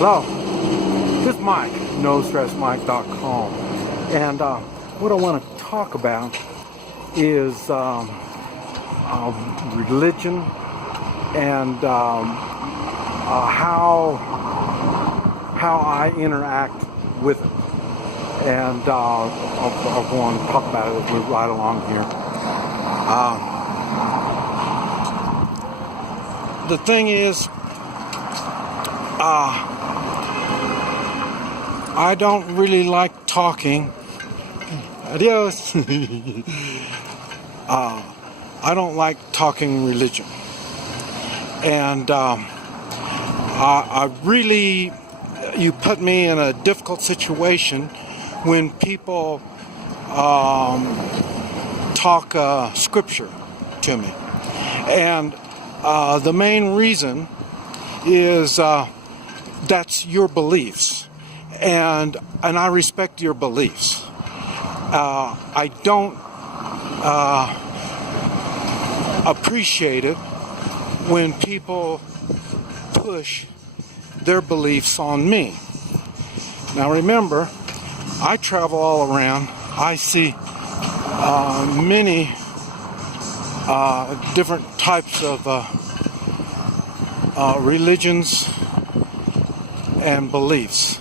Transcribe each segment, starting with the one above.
Hello, this is Mike, NoStressMike.com, and what I want to talk about is religion and how I interact with it, and I'll go on and talk about it as we ride along here. The thing is, I don't really like talking. Adios. I don't like talking religion. And I really, you put me in a difficult situation when people talk scripture to me. And the main reason is that's your beliefs. And I respect your beliefs. I don't appreciate it when people push their beliefs on me. Now remember, I travel all around. I see many different types of religions and beliefs.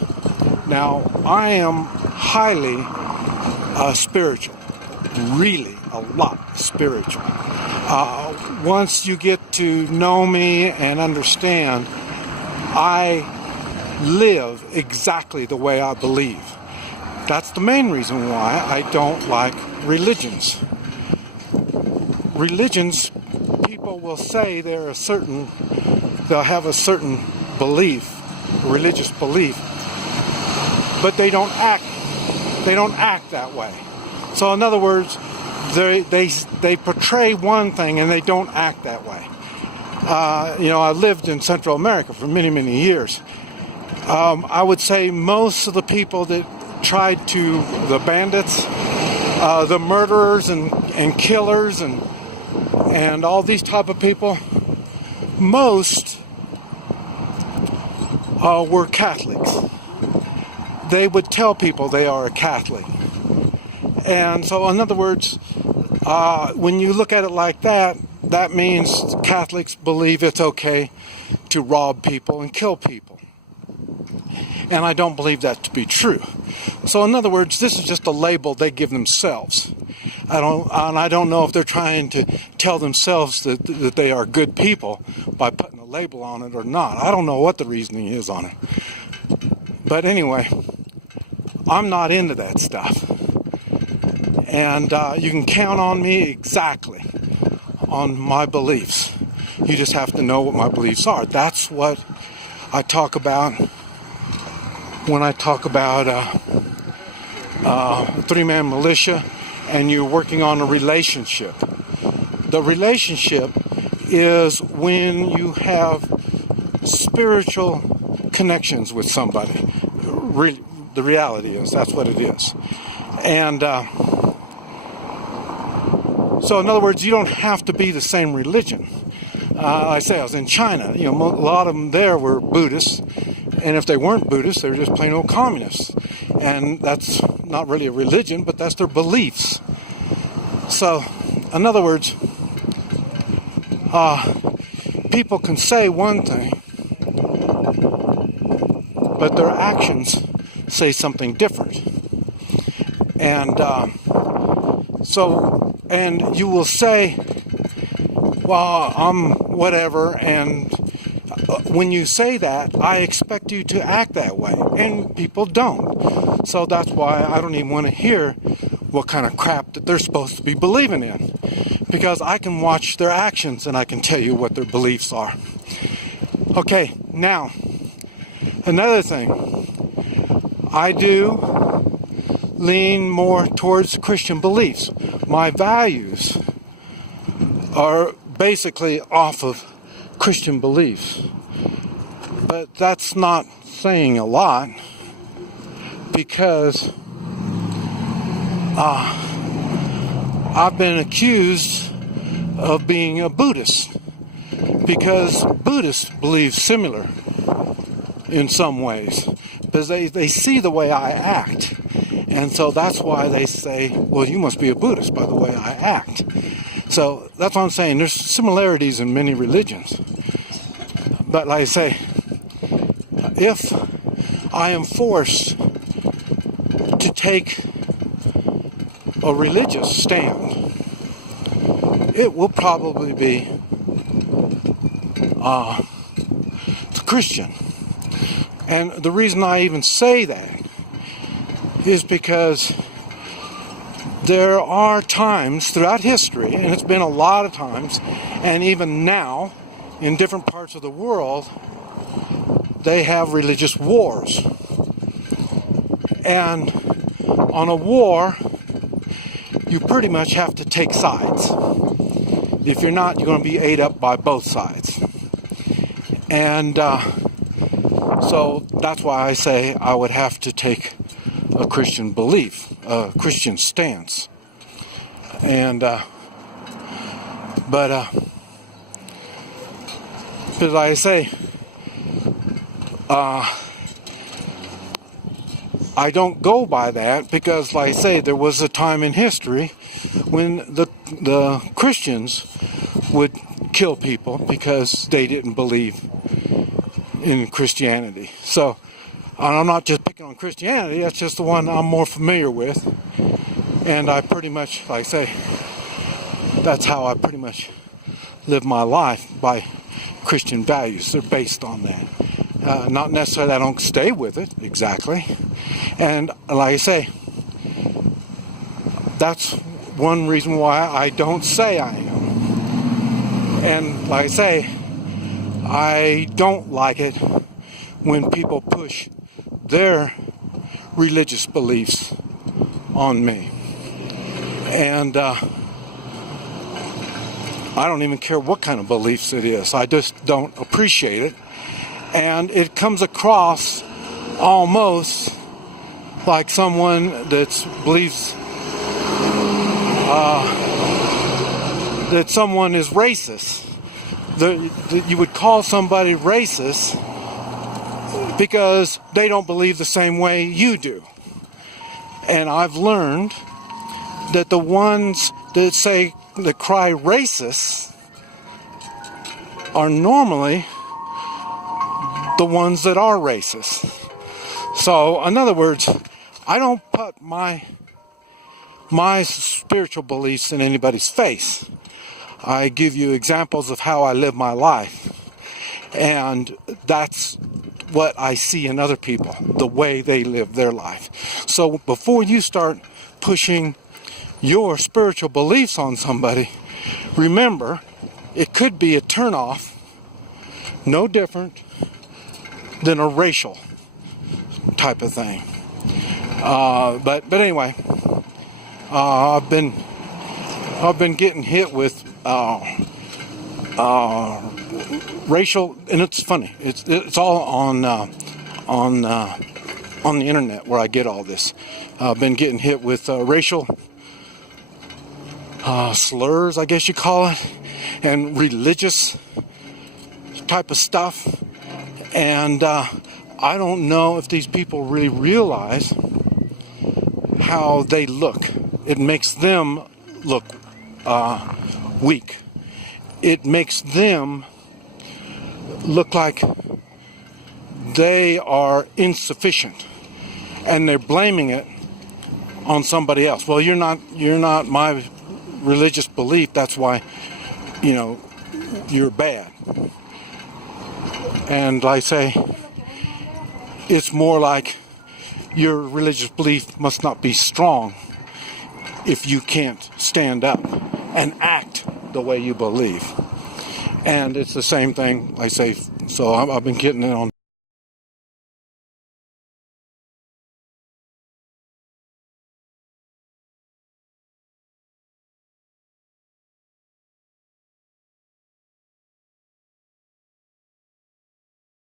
Now, I am highly spiritual, really a lot spiritual. Once you get to know me and understand, I live exactly the way I believe. That's the main reason why I don't like religions. Religions, people will say they'll have a certain belief, religious belief, but they don't act that way. So in other words, they portray one thing and they don't act that way. I lived in Central America for many, many years. I would say most of the people that tried to, the bandits, the murderers and killers and all these type of people, most were Catholics. They would tell people they are a Catholic. And so, in other words, when you look at it like that, that means Catholics believe it's okay to rob people and kill people. And I don't believe that to be true. So, in other words, this is just a label they give themselves. I don't know if they're trying to tell themselves that they are good people by putting a label on it or not. I don't know what the reasoning is on it. But anyway, I'm not into that stuff. And you can count on me exactly on my beliefs. You just have to know what my beliefs are. That's what I talk about when I talk about three-man militia and you're working on a relationship. The relationship is when you have spiritual connections with somebody. The reality is, that's what it is. And so in other words, you don't have to be the same religion. I say I was in China. A lot of them there were Buddhists, and if they weren't Buddhists, they were just plain old communists. And that's not really a religion, but that's their beliefs. So, in other words, people can say one thing, but their actions say something different. And and you will say, well, I'm whatever, and when you say that, I expect you to act that way, and people don't. So that's why I don't even want to hear what kind of crap that they're supposed to be believing in, because I can watch their actions and I can tell you what their beliefs are. Okay, now, another thing, I do lean more towards Christian beliefs. My values are basically off of Christian beliefs. But that's not saying a lot, because I've been accused of being a Buddhist, because Buddhists believe similar in some ways, because they see the way I act. And so that's why they say, well, you must be a Buddhist by the way I act. So that's what I'm saying. There's similarities in many religions. But like I say, if I am forced to take a religious stand, it will probably be the Christian. And the reason I even say that is because there are times throughout history, and it's been a lot of times, and even now in different parts of the world, they have religious wars. And on a war, you pretty much have to take sides. If you're not, you're going to be ate up by both sides. And so that's why I say I would have to take a Christian belief, a Christian stance. And but as I say, I don't go by that because, like I say, there was a time in history when the Christians would kill people because they didn't believe in Christianity. So, and I'm not just picking on Christianity, that's just the one I'm more familiar with. And I pretty much, like I say, that's how I pretty much live my life, by Christian values. They're based on that. Not necessarily I don't stay with it exactly. And like I say, that's one reason why I don't say I am. And like I say, I don't like it when people push their religious beliefs on me. And I don't even care what kind of beliefs it is. I just don't appreciate it. And it comes across almost like someone that believes that someone is racist. You would call somebody racist because they don't believe the same way you do. And I've learned that the ones that cry racist are normally the ones that are racist. So, in other words, I don't put my spiritual beliefs in anybody's face. I give you examples of how I live my life. And that's what I see in other people, the way they live their life. So before you start pushing your spiritual beliefs on somebody, remember, it could be a turnoff, no different than a racial type of thing. But anyway, I've been getting hit with racial, and it's funny. It's all on the internet where I get all this. I've been getting hit with racial slurs, I guess you call it, and religious type of stuff. And I don't know if these people really realize how they look. It makes them look weak. It makes them look like they are insufficient, and they're blaming it on somebody else. Well, you're not my religious belief, that's why, you're bad. And like I say, it's more like your religious belief must not be strong if you can't stand up and act the way you believe. And it's the same thing, like I say, so I've been getting it on